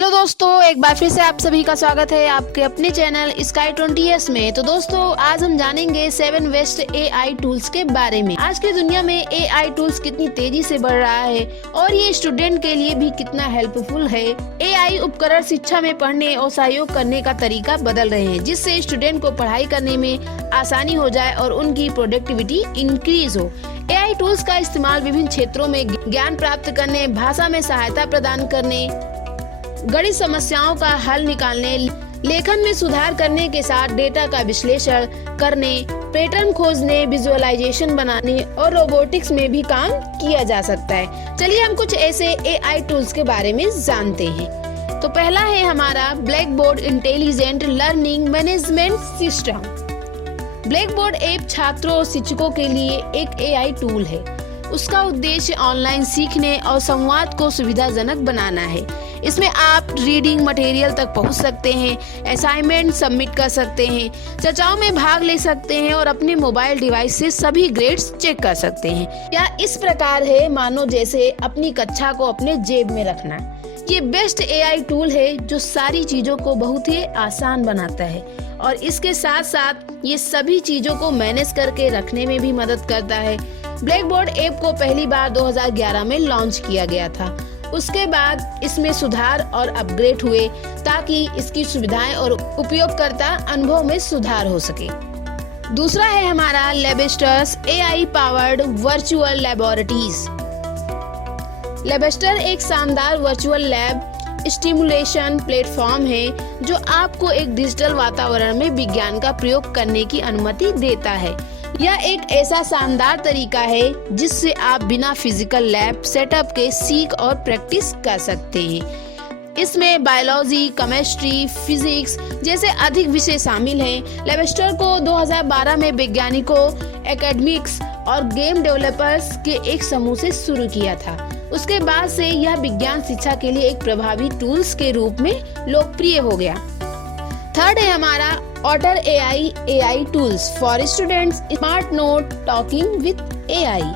Hello दोस्तों, एक बार फिर से आप सभी का स्वागत है आपके अपने चैनल स्काई 20s में। तो दोस्तों, आज हम जानेंगे 7 बेस्ट एआई टूल्स के बारे में। आज की दुनिया में एआई टूल्स कितनी तेजी से बढ़ रहा है और ये स्टूडेंट के लिए भी कितना हेल्पफुल है। एआई उपकरण शिक्षा में पढ़ने और सहयोग करने का तरीका बदल रहे हैं, जिससे स्टूडेंट को पढ़ाई करने में आसानी हो जाए और उनकी प्रोडक्टिविटी इंक्रीज हो। एआई टूल्स का इस्तेमाल विभिन्न क्षेत्रों में ज्ञान प्राप्त करने, भाषा में सहायता प्रदान करने, गणित समस्याओं का हल निकालने, लेखन में सुधार करने के साथ डेटा का विश्लेषण करने, पैटर्न खोजने, विजुअलाइजेशन बनाने और रोबोटिक्स में भी काम किया जा सकता है। चलिए हम कुछ ऐसे एआई टूल्स के बारे में जानते हैं। तो पहला है हमारा black board intelligent learning management system. Black board app छात्रों और शिक्षकों के लिए एक एआई टूल है। उसका उद्देश्य ऑनलाइन सीखने और संवाद को सुविधाजनक बनाना है। इसमें आप रीडिंग मटेरियल तक पहुंच सकते हैं, असाइनमेंट सबमिट कर सकते हैं, चर्चाओं में भाग ले सकते हैं और अपने मोबाइल डिवाइस से सभी ग्रेड्स चेक कर सकते हैं। या इस प्रकार है मानो जैसे अपनी कक्षा को अपने जेब में रखना। ये बेस्ट एआई टूल है जो सारी चीजों को बहुत ही आसान बनाता है और इसके साथ साथ ये सभी चीजों को मैनेज करके रखने में भी मदद करता है। ब्लैक बोर्ड ऐप को पहली बार 2011 में लॉन्च किया गया था। उसके बाद इसमें सुधार और अपग्रेड हुए ताकि इसकी सुविधाएं और उपयोगकर्ता अनुभव में सुधार हो सके। दूसरा है हमारा लेबस्टर्स एआई पावर्ड वर्चुअल लैबोरेटरीज। लेबस्टर एक शानदार वर्चुअल लैब स्टिमुलेशन प्लेटफॉर्म है जो आपको एक डिजिटल वातावरण में विज्ञान का प्रयोग करने की अनुमति देता है। यह एक ऐसा शानदार तरीका है जिससे आप बिना फिजिकल लैब सेटअप के सीख और प्रैक्टिस कर सकते हैं। इसमें बायोलॉजी, केमिस्ट्री, फिजिक्स जैसे अधिक विषय शामिल हैं। लेबस्टर को 2012 में वैज्ञानिकों, एकेडमिक्स और गेम डेवलपर्स के एक समूह से शुरू किया था। उसके बाद से यह विज्ञान शिक्षा के लिए एक प्रभावी टूल्स के रूप में लोकप्रिय हो गया। थर्ड है हमारा Otter AI tools for students smart note talking with AI.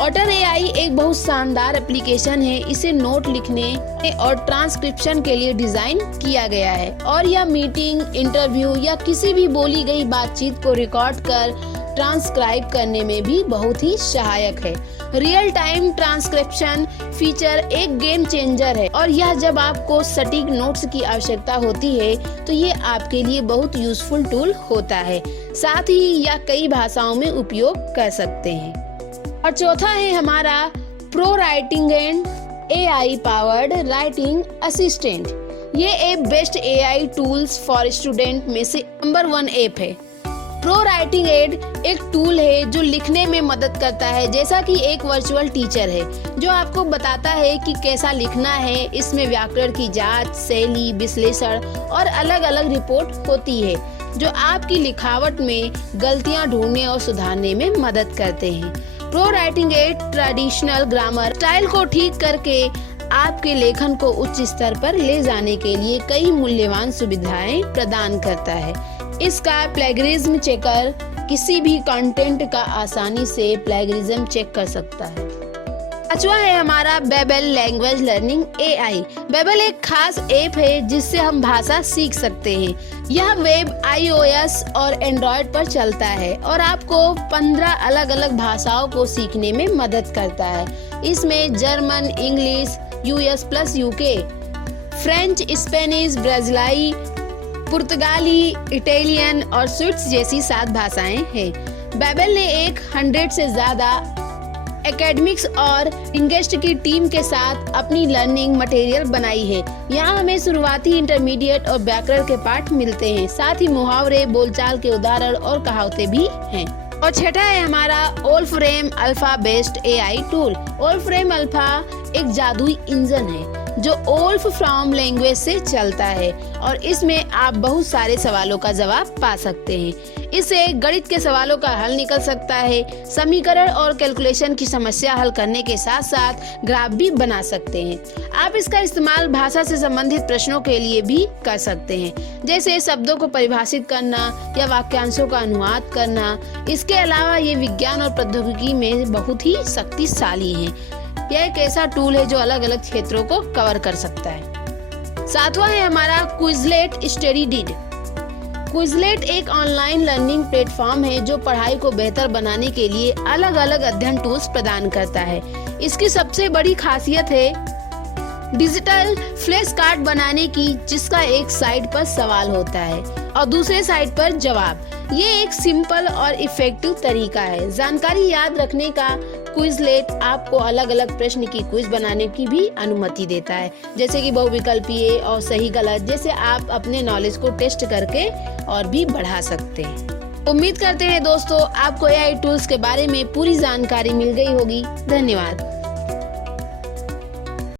Otter AI एक बहुत शानदार एप्लीकेशन है। इसे नोट लिखने और ट्रांसक्रिप्शन के लिए डिजाइन किया गया है और यह मीटिंग, इंटरव्यू या किसी भी बोली गई बातचीत को रिकॉर्ड कर ट्रांसक्राइब करने में भी बहुत ही सहायक है। रियल टाइम ट्रांसक्रिप्शन फीचर एक गेम चेंजर है और यह जब आपको सटीक नोट्स की आवश्यकता होती है तो ये आपके लिए बहुत यूजफुल टूल होता है। साथ ही यह कई भाषाओं में उपयोग कर सकते हैं। और चौथा है हमारा pro writing and AI powered writing assistant. ये app best AI tools for student में से नंबर 1 ऐप है। प्रो राइटिंग एड एक टूल है जो लिखने में मदद करता है, जैसा कि एक वर्चुअल टीचर है जो आपको बताता है कि कैसा लिखना है। इसमें व्याकरण की जांच, शैली, विश्लेषण और अलग अलग रिपोर्ट होती है जो आपकी लिखावट में गलतियां ढूंढने और सुधारने में मदद करते हैं। Pro writing aid traditional grammar style को ठीक करके आपके लेखन को उच्च स्तर पर ले जाने के लिए कई मूल्यवान सुविधाएं प्रदान करता है। इसका प्लेगरिज्म चेकर किसी भी कंटेंट का आसानी से प्लेगरिज्म चेक कर सकता है। पांचवा है हमारा Babbel language learning AI. Babbel एक खास ऐप है जिससे हम भाषा सीख सकते हैं। यह वेब, iOS और एंड्रॉयड पर चलता है और आपको 15 अलग अलग भाषाओं को सीखने में मदद करता है। इसमें German, English, US plus UK, French, Spanish, ब्राजीलाई, पुर्तगाली, इटालियन और स्विस जैसी 7 भाषाएं हैं। बेबल ने 100 से ज्यादा एकेडमिक्स और लिंग्विस्ट की टीम के साथ अपनी लर्निंग मटेरियल बनाई है। यहाँ हमें शुरुआती, इंटरमीडिएट और व्याकरण के पाठ मिलते हैं। साथ ही मुहावरे, बोलचाल के उदाहरण और कहावतें भी हैं। और छठा है हमारा Wolfram Alpha based AI tool. Wolfram Alpha एक जादुई इंजन है जो वोल्फ्राम लैंग्वेज से चलता है और इसमें आप बहुत सारे सवालों का जवाब पा सकते हैं। इससे गणित के सवालों का हल निकल सकता है। समीकरण और कैलकुलेशन की समस्या हल करने के साथ साथ ग्राफ भी बना सकते हैं। आप इसका इस्तेमाल भाषा से संबंधित प्रश्नों के लिए भी कर सकते हैं, जैसे शब्दों को परिभाषित करना या वाक्यांशों का अनुवाद करना। इसके अलावा ये विज्ञान और प्रौद्योगिकी में बहुत ही शक्तिशाली है। यह एक ऐसा टूल है जो अलग अलग क्षेत्रों को कवर कर सकता है। सातवां है हमारा क्विजलेट स्टडी डिड। क्विजलेट एक ऑनलाइन लर्निंग प्लेटफॉर्म है जो पढ़ाई को बेहतर बनाने के लिए अलग अलग अध्ययन टूल्स प्रदान करता है। इसकी सबसे बड़ी खासियत है डिजिटल फ्लैश कार्ड बनाने की, जिसका एक साइड पर सवाल होता है और दूसरे साइड पर जवाब। ये एक सिंपल और इफेक्टिव तरीका है जानकारी याद रखने का। क्विजलेट आपको अलग अलग प्रश्न की क्विज बनाने की भी अनुमति देता है, जैसे कि बहुविकल्पीय और सही गलत, जैसे आप अपने नॉलेज को टेस्ट करके और भी बढ़ा सकते हैं। उम्मीद करते हैं दोस्तों आपको एआई टूल्स के बारे में पूरी जानकारी मिल गई होगी। धन्यवाद।